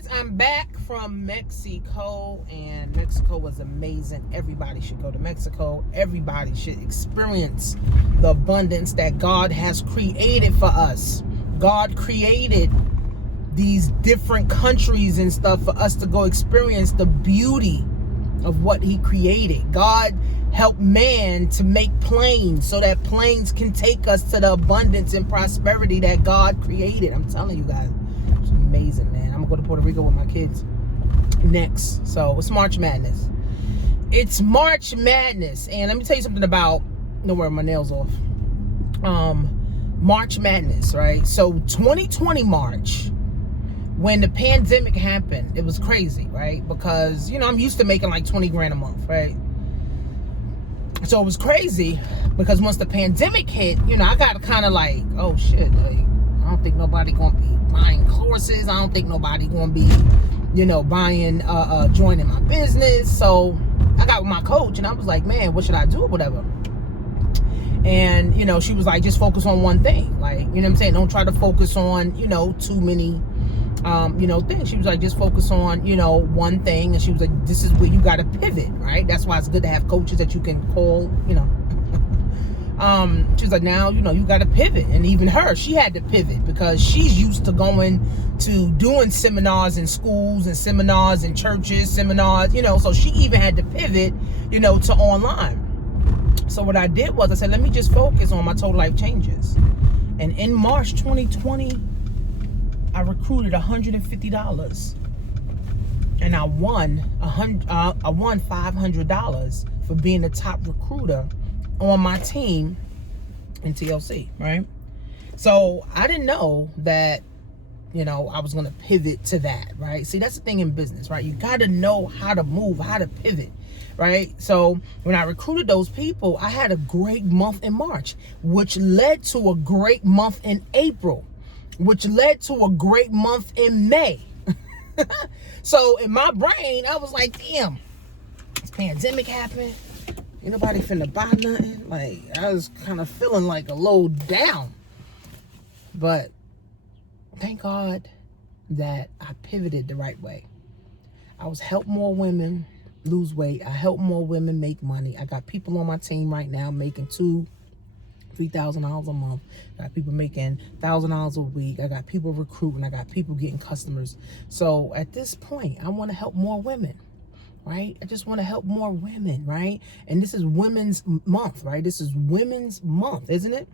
guys, I'm back from Mexico, and Mexico was amazing. Everybody should go to Mexico. Everybody should experience the abundance that God has created for us. God created these different countries and stuff for us to go experience the beauty of what he created. God helped man to make planes so that planes can take us to the abundance and prosperity that God created. I'm telling you guys, it's amazing, man. I'm gonna go to Puerto Rico with my kids next. So it's March Madness. It's March Madness, and let me tell you something about, don't worry, my nails off. March Madness, right? So 2020 March, when the pandemic happened, it was crazy, right? Because, I'm used to making like 20 grand a month, right? So it was crazy because once the pandemic hit, I got kind of like, oh shit, like, I don't think nobody gonna be buying courses. I don't think nobody gonna be, buying, joining my business. So I got with my coach and I was like, man, what should I do or whatever? And, she was like, just focus on one thing. Like, what I'm saying? Don't try to focus on, too many things. She was like, just focus on, one thing. And she was like, this is where you got to pivot, right? That's why it's good to have coaches that you can call, she was like, now, you got to pivot. And even her, she had to pivot because she's used to going to doing seminars in schools and seminars in churches, seminars, so she even had to pivot, to online. So what I did was I said, let me just focus on my total life changes. And in March 2020, I recruited $150, and I won $500 for being the top recruiter on my team in TLC, right? So I didn't know that, I was going to pivot to that, right? See, that's the thing in business, right? You got to know how to move, how to pivot, right? So when I recruited those people, I had a great month in March, which led to a great month in April, which led to a great month in May. So in my brain, I was like, damn, this pandemic happened. Ain't nobody finna buy nothing. Like, I was kind of feeling like a low down. But thank God that I pivoted the right way. I was helping more women lose weight. I helped more women make money. I got people on my team right now making $2,000-$3,000 a month. I got people making $1,000 a week. I got people recruiting. I got people getting customers. So at this point, I want to help more women, right? I just want to help more women, right? And this is Women's Month, right? This is Women's Month, isn't it?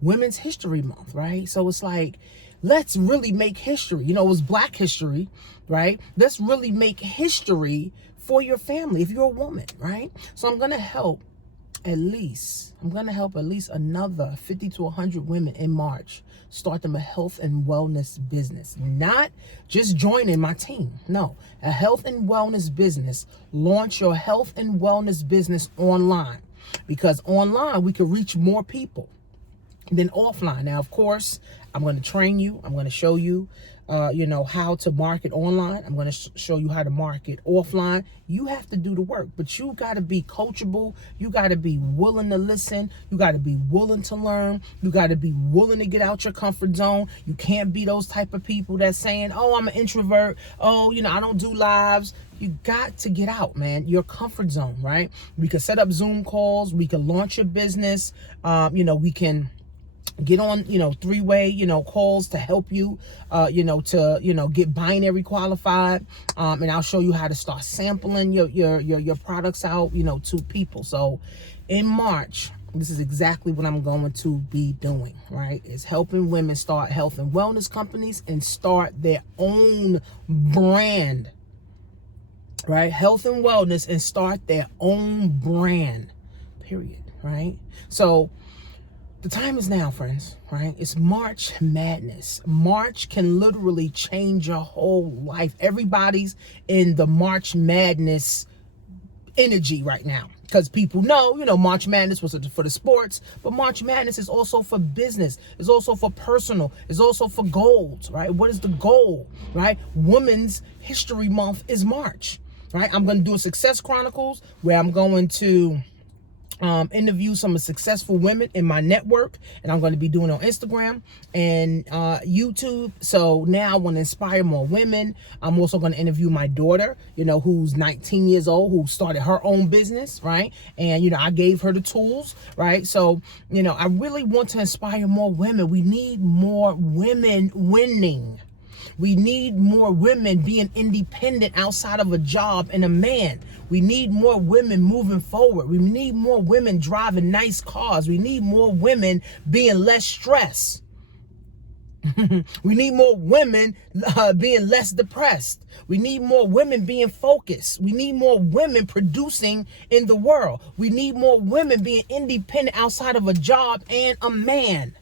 Women's History Month, right? So it's like, let's really make history. It was Black History, right? Let's really make history for your family if you're a woman, right? So I'm going to help at least another 50 to 100 women in March start them a health and wellness business. Not just joining my team. No, a health and wellness business. Launch your health and wellness business online, because online we can reach more people than offline. Now, of course, I'm going to train you. I'm going to show you, how to market online. I'm going to show you how to market offline. You have to do the work, but you got to be coachable. You got to be willing to listen. You got to be willing to learn. You got to be willing to get out your comfort zone. You can't be those type of people that's saying, oh, I'm an introvert. Oh, I don't do lives. You got to get out, man. Your comfort zone, right? We can set up Zoom calls. We can launch your business. We can get on, three-way, calls to help you, to get binary qualified. And I'll show you how to start sampling your products out, to people. So in March, this is exactly what I'm going to be doing, right? It's helping women start health and wellness companies and start their own brand, right? Health and wellness and start their own brand, period, right? So the time is now, friends, right? It's March Madness. March can literally change your whole life. Everybody's in the March Madness energy right now because people know, March Madness was for the sports, but March Madness is also for business. It's also for personal. It's also for goals, right? What is the goal, right? Women's History Month is March, right? I'm going to do a Success Chronicles where I'm going to interview some successful women in my network, and I'm going to be doing it on Instagram and YouTube. So now I want to inspire more women. I'm also going to interview my daughter, who's 19 years old, who started her own business, right? And I gave her the tools, right? So I really want to inspire more women. We need more women winning. We need more women being independent outside of a job and a man. We need more women moving forward. We need more women driving nice cars. We need more women being less stressed. We need more women being less depressed. We need more women being focused. We need more women producing in the world. We need more women being independent outside of a job and a man.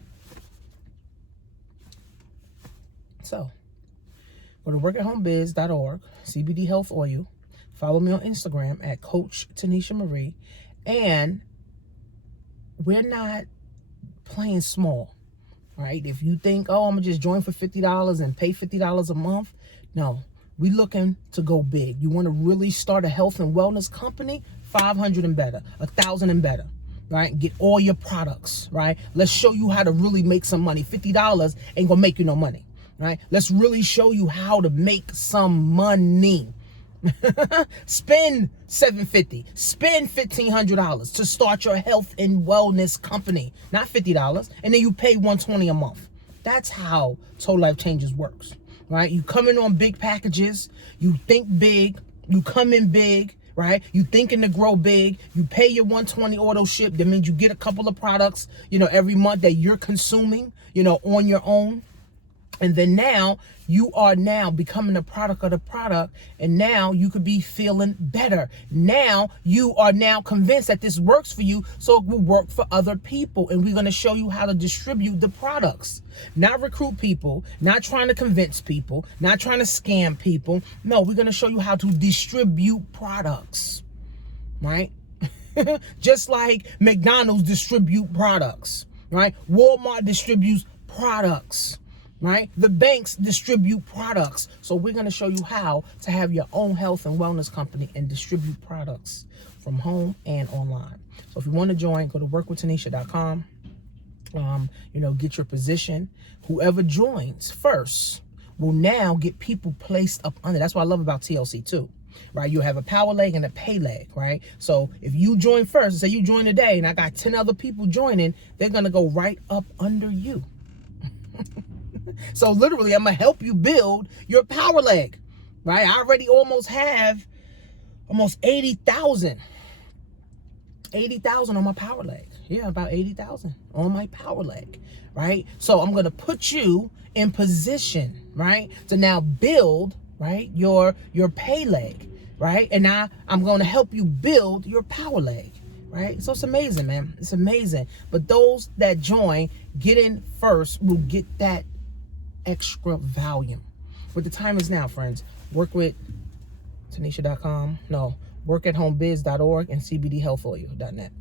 So, go to workathomebiz.org, CBD Health Oil. Follow me on Instagram at Coach Tanisha Marie. And we're not playing small, right? If you think, I'm going to just join for $50 and pay $50 a month. No, we're looking to go big. You want to really start a health and wellness company? 500 and better, 1,000 and better. Right? Get all your products, right? Let's show you how to really make some money. $50 ain't going to make you no money. Right? Let's really show you how to make some money. Spend $750, spend $1,500 to start your health and wellness company, not $50, and then you pay $120 a month. That's how Total Life Changes works, right? You come in on big packages, you think big, you come in big, right? You thinking to grow big, you pay your $120 auto ship. That means you get a couple of products, every month that you're consuming, on your own. And then now you are now becoming a product of the product, and now you could be feeling better. Now you are now convinced that this works for you, so it will work for other people. And we're going to show you how to distribute the products, not recruit people, not trying to convince people, not trying to scam people. No, we're going to show you how to distribute products, right? Just like McDonald's distribute products, right? Walmart distributes products. Right? The banks distribute products. So we're going to show you how to have your own health and wellness company and distribute products from home and online. So if you want to join, go to workwithtanisha.com. Get your position. Whoever joins first will now get people placed up under. That's what I love about TLC too. Right? You have a power leg and a pay leg, right? So if you join first, say you join today and I got 10 other people joining, they're going to go right up under you. So literally, I'm going to help you build your power leg, right? I already almost have 80,000 on my power leg. Yeah, about 80,000 on my power leg, right? So I'm going to put you in position, right, to now build, right, your pay leg, right? And now I'm going to help you build your power leg. Right? So it's amazing, man. It's amazing. But those that join, get in first, will get that extra volume. But the time is now, friends. Work with Tanisha.com. No, workathomebiz.org and cbdhealthoil.net.